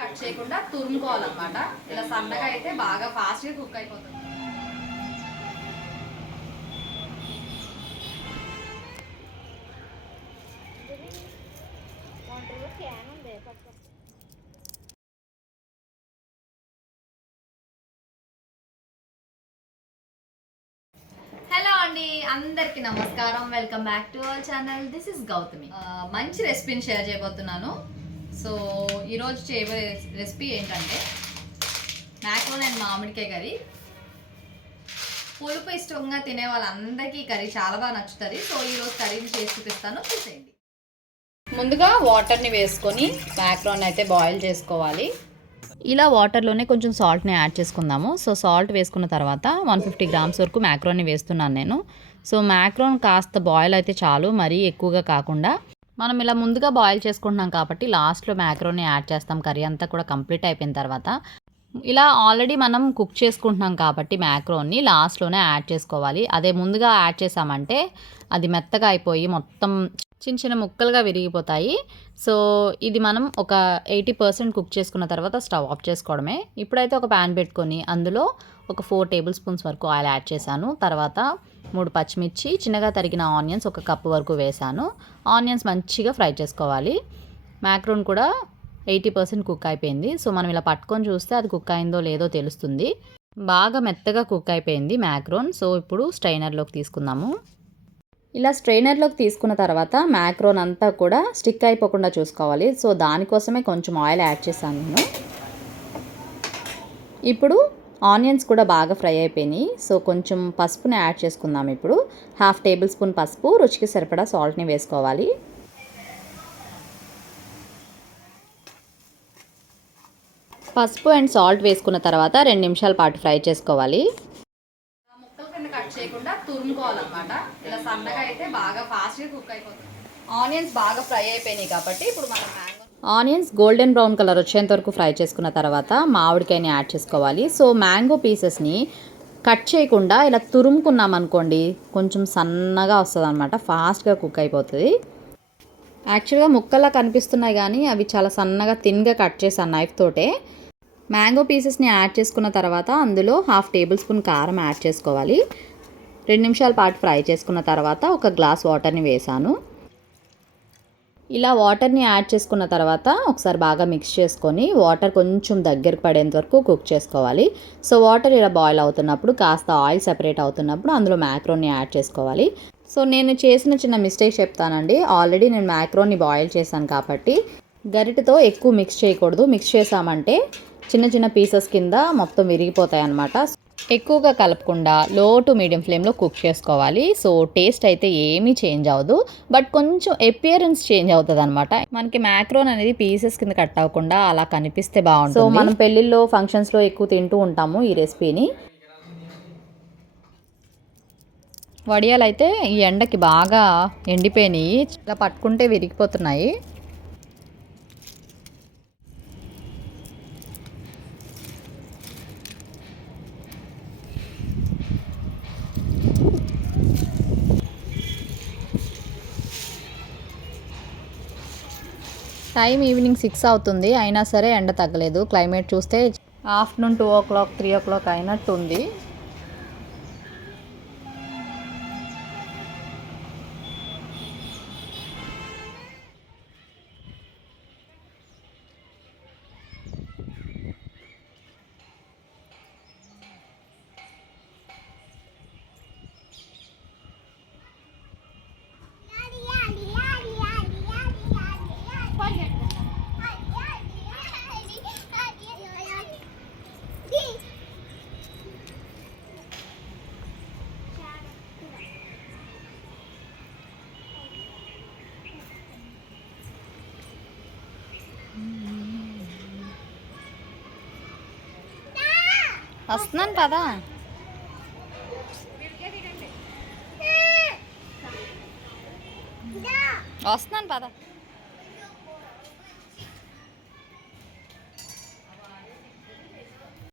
Cut చేయకుండా తురుముకోవాలన్నమాట. ఇలా సన్నగా అయితే బాగా ఫాస్ట్గా కుక్ అయిపోతుంది. హలో అండి. అందరికీ నమస్కారం. Welcome back to our channel this is Gautami మంచి రెసిపీని షేర్ చేయబోతున్నాను. సో ఈరోజు చేయబోయే రెసిపీ ఏంటంటే మ్యాక్రోన్ అండ్ మామిడికాయ కర్రీ. పులుపు ఇష్టంగా తినే వాళ్ళందరికీ ఈ కర్రీ చాలా బాగా నచ్చుతుంది. సో ఈరోజు కర్రీని చేసి చూపిస్తాను. చూసేయండి. ముందుగా వాటర్ని వేసుకొని మ్యాక్రోన్ అయితే బాయిల్ చేసుకోవాలి. ఇలా వాటర్లోనే కొంచెం సాల్ట్ని యాడ్ చేసుకుందాము. సో సాల్ట్ వేసుకున్న తర్వాత వన్ ఫిఫ్టీ గ్రామ్స్ వరకు మ్యాక్రోన్ని వేస్తున్నాను నేను. సో మ్యాక్రోన్ కాస్త బాయిల్ అయితే చాలు మరీ ఎక్కువగా కాకుండా. మనం ఇలా ముందుగా బాయిల్ చేసుకుంటున్నాం కాబట్టి లాస్ట్లో మ్యాక్రోన్ని యాడ్ చేస్తాం. కర్రీ అంతా కూడా కంప్లీట్ అయిపోయిన తర్వాత. ఇలా ఆల్రెడీ మనం కుక్ చేసుకుంటున్నాం కాబట్టి మ్యాక్రోన్ని లాస్ట్లోనే యాడ్ చేసుకోవాలి. అదే ముందుగా యాడ్ చేసామంటే అది మెత్తగా అయిపోయి మొత్తం చిన్న చిన్న ముక్కలుగా విరిగిపోతాయి. సో ఇది మనం ఒక ఎయిటీ పర్సెంట్ కుక్ చేసుకున్న తర్వాత స్టవ్ ఆఫ్ చేసుకోవడమే. ఇప్పుడైతే ఒక ప్యాన్ పెట్టుకొని అందులో ఒక ఫోర్ టేబుల్ స్పూన్స్ వరకు ఆయిల్ యాడ్ చేశాను. తర్వాత మూడు పచ్చిమిర్చి చిన్నగా తరిగిన ఆనియన్స్ ఒక కప్పు వరకు వేశాను. ఆనియన్స్ మంచిగా ఫ్రై చేసుకోవాలి. మ్యాక్రోన్ కూడా ఎయిటీ పర్సెంట్ కుక్ అయిపోయింది. సో మనం ఇలా పట్టుకొని చూస్తే అది కుక్ అయిందో లేదో తెలుస్తుంది. బాగా మెత్తగా కుక్ అయిపోయింది మ్యాక్రోన్. సో ఇప్పుడు స్ట్రైనర్లోకి తీసుకుందాము. ఇలా స్ట్రైనర్లోకి తీసుకున్న తర్వాత మ్యాక్రోన్ అంతా కూడా స్టిక్ అయిపోకుండా చూసుకోవాలి. సో దానికోసమే కొంచెం ఆయిల్ యాడ్ చేశాను నేను. ఇప్పుడు ఆనియన్స్ కూడా బాగా ఫ్రై అయిపోయినాయి. సో కొంచెం పసుపుని యాడ్ చేసుకుందాం ఇప్పుడు. హాఫ్ టేబుల్ స్పూన్ పసుపు రుచికి సరిపడా సాల్ట్ని వేసుకోవాలి. పసుపు అండ్ సాల్ట్ వేసుకున్న తర్వాత రెండు నిమిషాల పాటు ఫ్రై చేసుకోవాలి ముక్కల కింద కట్ చేయకుండా తురుముకోవాలన్నమాట ఇలా సన్నగా అయితే బాగా ఫాస్ట్గా కుక్ అయిపోతుంది. ఆనియన్స్ బాగా ఫ్రై అయిపోయినాయి కాబట్టి ఇప్పుడు మనం ఆనియన్స్ గోల్డెన్ బ్రౌన్ కలర్ వచ్చేంత వరకు ఫ్రై చేసుకున్న తర్వాత మామిడికాయని యాడ్ చేసుకోవాలి. సో మ్యాంగో పీసెస్ని కట్ చేయకుండా ఇలా తురుముకున్నాం అనుకోండి కొంచెం సన్నగా వస్తుంది అనమాట ఫాస్ట్గా కుక్ అయిపోతుంది యాక్చువల్గా ముక్కల్లా కనిపిస్తున్నాయి కానీ అవి చాలా సన్నగా థిన్గా కట్ చేశాను నైఫ్ తోటే మ్యాంగో పీసెస్ని యాడ్ చేసుకున్న తర్వాత అందులో హాఫ్ టేబుల్ స్పూన్ కారం యాడ్ చేసుకోవాలి. రెండు నిమిషాల పాటు ఫ్రై చేసుకున్న తర్వాత ఒక గ్లాస్ వాటర్ని వేసాను ఇలా వాటర్ని యాడ్ చేసుకున్న తర్వాత ఒకసారి బాగా మిక్స్ చేసుకొని వాటర్ కొంచెం దగ్గరకు పడేంత వరకు కుక్ చేసుకోవాలి. సో వాటర్ ఇలా బాయిల్ అవుతున్నప్పుడు కాస్త ఆయిల్ సెపరేట్ అవుతున్నప్పుడు అందులో మ్యాక్రోని యాడ్ చేసుకోవాలి. సో నేను చేసిన చిన్న మిస్టేక్ చెప్తానండి. ఆల్రెడీ నేను మ్యాక్రోన్ని బాయిల్ చేశాను కాబట్టి గరిటతో ఎక్కువ మిక్స్ చేయకూడదు. మిక్స్ చేసామంటే చిన్న చిన్న పీసెస్ కింద మొత్తం విరిగిపోతాయి అన్నమాట ఎక్కువగా కలపకుండా లో టు మీడియం ఫ్లేమ్లో కుక్ చేసుకోవాలి. సో టేస్ట్ అయితే ఏమీ చేంజ్ అవ్వదు. బట్ కొంచెం ఎపియరెన్స్ చేంజ్ అవుతుంది అనమాట మనకి మ్యాక్రోన్ అనేది పీసెస్ కింద కట్ అవ్వకుండా అలా కనిపిస్తే బాగుంటుంది. సో మనం పెళ్ళిళ్ళలో ఫంక్షన్స్లో ఎక్కువ తింటూ ఉంటాము ఈ రెసిపీని. వడియాలు అయితే ఈ ఎండకి బాగా ఎండిపోయినాయి. ఇలా పట్టుకుంటే విరిగిపోతున్నాయి. టైం ఈవినింగ్ సిక్స్ అవుతుంది. అయినా సరే ఎండ తగ్గలేదు. క్లైమేట్ చూస్తే afternoon two o'clock three o'clock అయినట్టు ఉంది వస్తున్నాను పదా. వస్తున్నాను పదా.